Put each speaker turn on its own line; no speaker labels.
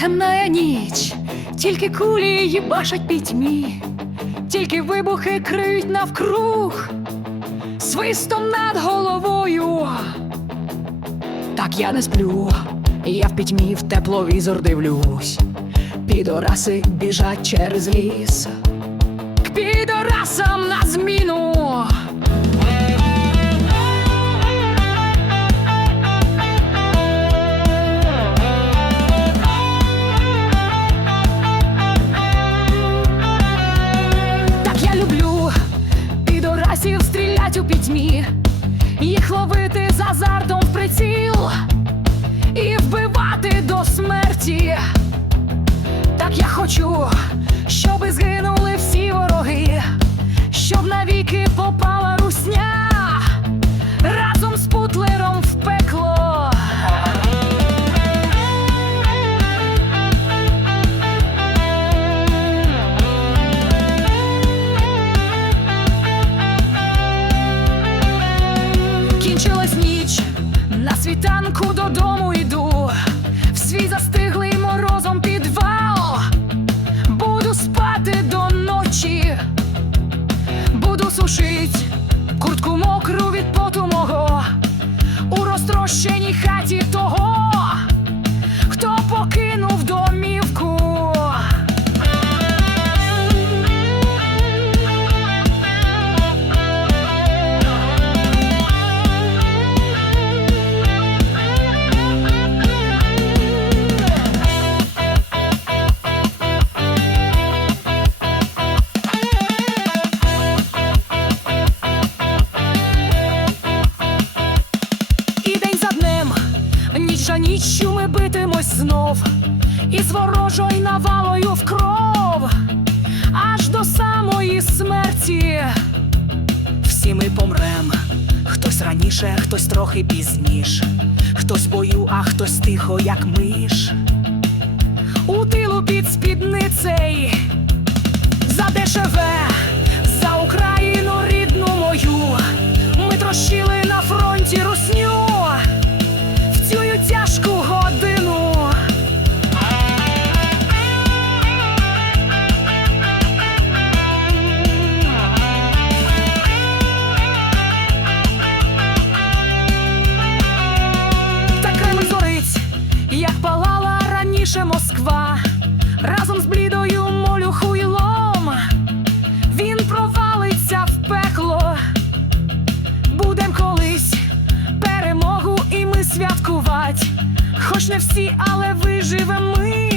темна ніч, тільки кулі їбашать пітьмі, тільки вибухи криють навкруг, свистом над головою. Так я не сплю, я в пітьмі в тепловізор дивлюсь. Підораси біжать через ліс. К підорасам на зміну. Пітьмі, їх ловити з азартом в приціл і вбивати до смерті. Так я хочу, на додому йду, в свій застиглий морозом підвал. Буду спати до ночі, буду сушить куртку мокру від поту мого. У розтрощеній хаті того, битимось знов, і з ворожою навалою в кров, аж до самої смерті. Всі ми помрем, хтось раніше, хтось трохи пізніше, хтось бою, а хтось тихо, як миш. У тилу під спідницей за разом з блідою молю хуйлом. Він провалиться в пекло. Будем колись перемогу і ми святкувати. Хоч не всі, але виживемо ми.